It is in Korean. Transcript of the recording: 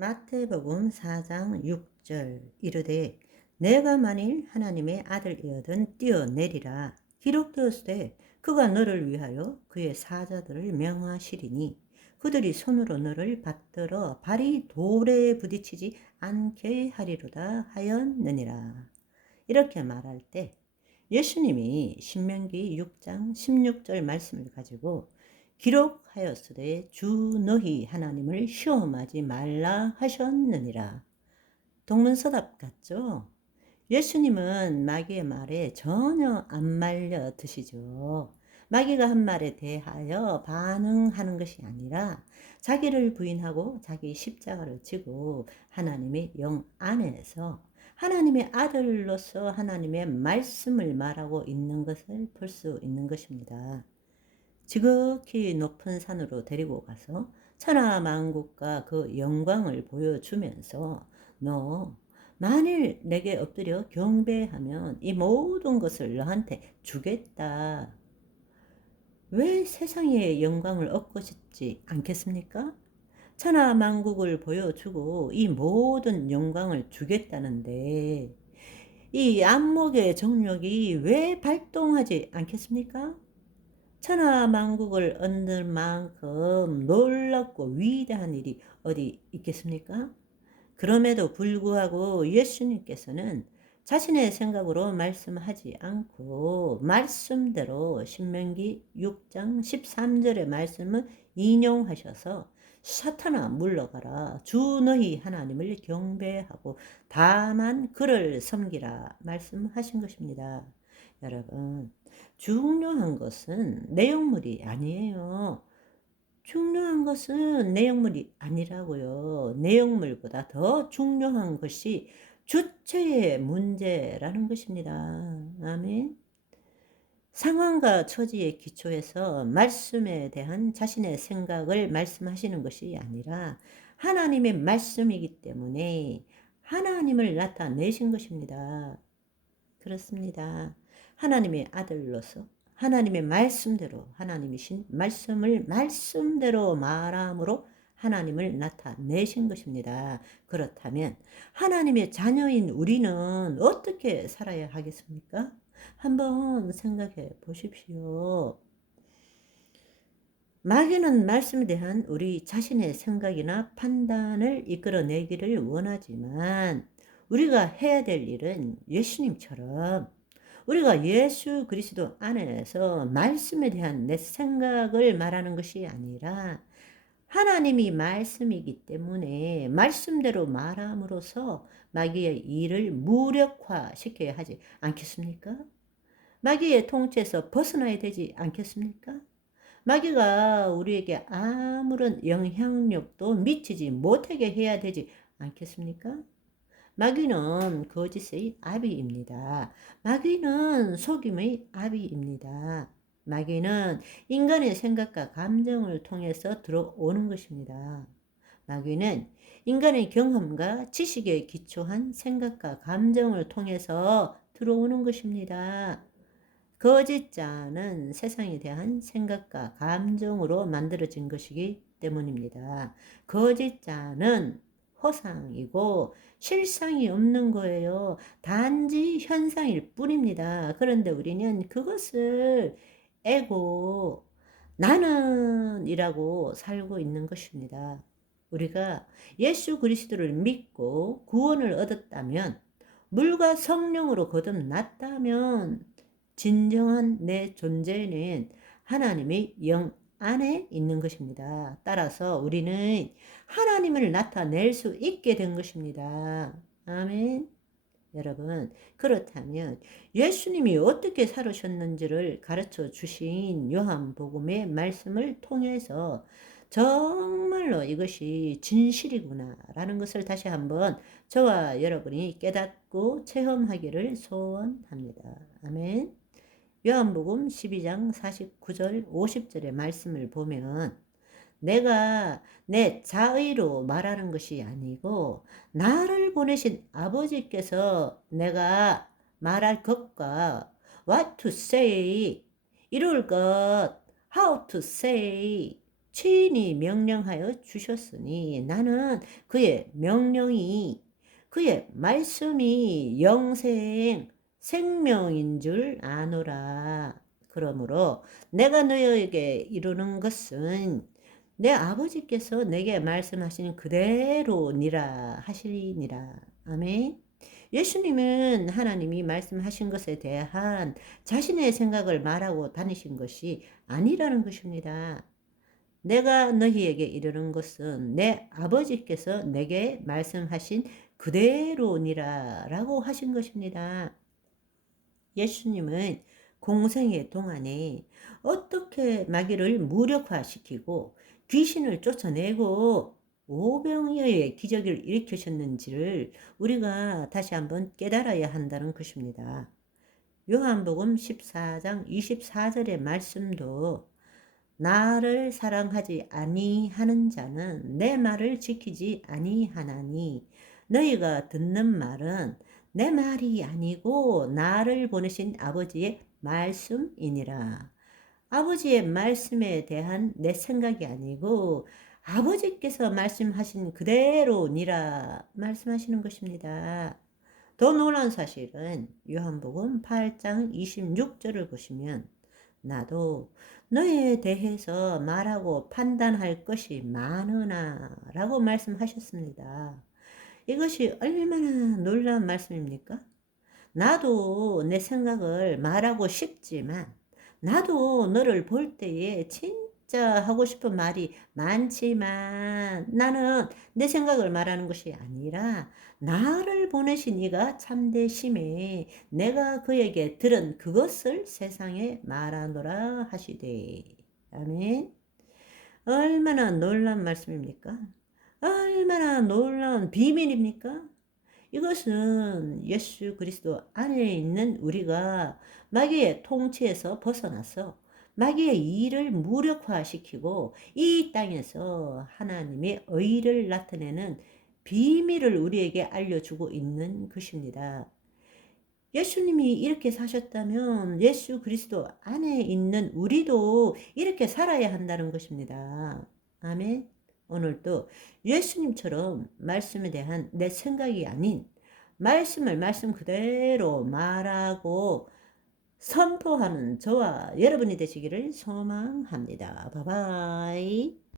마태복음 4장 6절 이르되 내가 만일 하나님의 아들이거든 뛰어내리라 기록되었으되 그가 너를 위하여 그의 사자들을 명하시리니 그들이 손으로 너를 받들어 발이 돌에 부딪히지 않게 하리로다 하였느니라. 이렇게 말할 때 예수님이 신명기 6장 16절 말씀을 가지고 기록하였으되 주 너희 하나님을 시험하지 말라 하셨느니라. 동문서답 같죠? 예수님은 마귀의 말에 전혀 안 말려 드시죠. 마귀가 한 말에 대하여 반응하는 것이 아니라 자기를 부인하고 자기 십자가를 지고 하나님의 영 안에서 하나님의 아들로서 하나님의 말씀을 말하고 있는 것을 볼 수 있는 것입니다. 지극히 높은 산으로 데리고 가서 천하만국과 그 영광을 보여주면서 너 만일 내게 엎드려 경배하면 이 모든 것을 너한테 주겠다. 왜 세상의 영광을 얻고 싶지 않겠습니까? 천하만국을 보여주고 이 모든 영광을 주겠다는데 이 안목의 정력이 왜 발동하지 않겠습니까? 천하만국을 얻는 만큼 놀랍고 위대한 일이 어디 있겠습니까? 그럼에도 불구하고 예수님께서는 자신의 생각으로 말씀하지 않고 말씀대로 신명기 6장 13절의 말씀을 인용하셔서 사탄아 물러가라 주 너희 하나님을 경배하고 다만 그를 섬기라 말씀하신 것입니다. 여러분, 중요한 것은 내용물이 아니에요. 중요한 것은 내용물이 아니라고요. 내용물보다 더 중요한 것이 주체의 문제라는 것입니다. 아멘. 상황과 처지에 기초해서 말씀에 대한 자신의 생각을 말씀하시는 것이 아니라 하나님의 말씀이기 때문에 하나님을 나타내신 것입니다. 그렇습니다. 하나님의 아들로서 하나님의 말씀대로 하나님이신 말씀을 말씀대로 말함으로 하나님을 나타내신 것입니다. 그렇다면 하나님의 자녀인 우리는 어떻게 살아야 하겠습니까? 한번 생각해 보십시오. 마귀는 말씀에 대한 우리 자신의 생각이나 판단을 이끌어내기를 원하지만 우리가 해야 될 일은 예수님처럼 우리가 예수 그리스도 안에서 말씀에 대한 내 생각을 말하는 것이 아니라 하나님이 말씀이기 때문에 말씀대로 말함으로써 마귀의 일을 무력화시켜야 하지 않겠습니까? 마귀의 통치에서 벗어나야 되지 않겠습니까? 마귀가 우리에게 아무런 영향력도 미치지 못하게 해야 되지 않겠습니까? 마귀는 거짓의 아비입니다. 마귀는 속임의 아비입니다. 마귀는 인간의 생각과 감정을 통해서 들어오는 것입니다. 마귀는 인간의 경험과 지식에 기초한 생각과 감정을 통해서 들어오는 것입니다. 거짓자는 세상에 대한 생각과 감정으로 만들어진 것이기 때문입니다. 거짓자는 허상이고 실상이 없는 거예요. 단지 현상일 뿐입니다. 그런데 우리는 그것을 에고 나는 이라고 살고 있는 것입니다. 우리가 예수 그리스도를 믿고 구원을 얻었다면 물과 성령으로 거듭났다면 진정한 내 존재는 하나님의 영 안에 있는 것입니다. 따라서 우리는 하나님을 나타낼 수 있게 된 것입니다. 아멘. 여러분, 그렇다면 예수님이 어떻게 살으셨는지를 가르쳐 주신 요한복음의 말씀을 통해서 정말로 이것이 진실이구나 라는 것을 다시 한번 저와 여러분이 깨닫고 체험하기를 소원합니다. 아멘. 요한복음 12장 49절 50절의 말씀을 보면 내가 내 자의로 말하는 것이 아니고 나를 보내신 아버지께서 내가 말할 것과 what to say, 이룰 것, how to say, 친히 명령하여 주셨으니 나는 그의 말씀이 영생 생명인 줄 아노라. 그러므로 내가 너희에게 이르는 것은 내 아버지께서 내게 말씀하신 그대로니라 하시니라. 아멘. 예수님은 하나님이 말씀하신 것에 대한 자신의 생각을 말하고 다니신 것이 아니라는 것입니다. 내가 너희에게 이르는 것은 내 아버지께서 내게 말씀하신 그대로니라 라고 하신 것입니다. 예수님은 공생의 동안에 어떻게 마귀를 무력화시키고 귀신을 쫓아내고 오병이어의 기적을 일으키셨는지를 우리가 다시 한번 깨달아야 한다는 것입니다. 요한복음 14장 24절의 말씀도 나를 사랑하지 아니하는 자는 내 말을 지키지 아니하나니 너희가 듣는 말은 내 말이 아니고 나를 보내신 아버지의 말씀이니라. 아버지의 말씀에 대한 내 생각이 아니고 아버지께서 말씀하신 그대로니라 말씀하시는 것입니다. 더 놀라운 사실은 요한복음 8장 26절을 보시면 나도 너에 대해서 말하고 판단할 것이 많으나 라고 말씀하셨습니다. 이것이 얼마나 놀라운 말씀입니까? 나도 내 생각을 말하고 싶지만 나도 너를 볼 때에 진짜 하고 싶은 말이 많지만 나는 내 생각을 말하는 것이 아니라 나를 보내신 이가 참되심에 내가 그에게 들은 그것을 세상에 말하노라 하시되. 아멘. 얼마나 놀라운 말씀입니까? 얼마나 놀라운 비밀입니까? 이것은 예수 그리스도 안에 있는 우리가 마귀의 통치에서 벗어나서 마귀의 일을 무력화시키고 이 땅에서 하나님의 의를 나타내는 비밀을 우리에게 알려주고 있는 것입니다. 예수님이 이렇게 사셨다면 예수 그리스도 안에 있는 우리도 이렇게 살아야 한다는 것입니다. 아멘. 오늘도 예수님처럼 말씀에 대한 내 생각이 아닌 말씀을 말씀 그대로 말하고 선포하는 저와 여러분이 되시기를 소망합니다. 바이바이.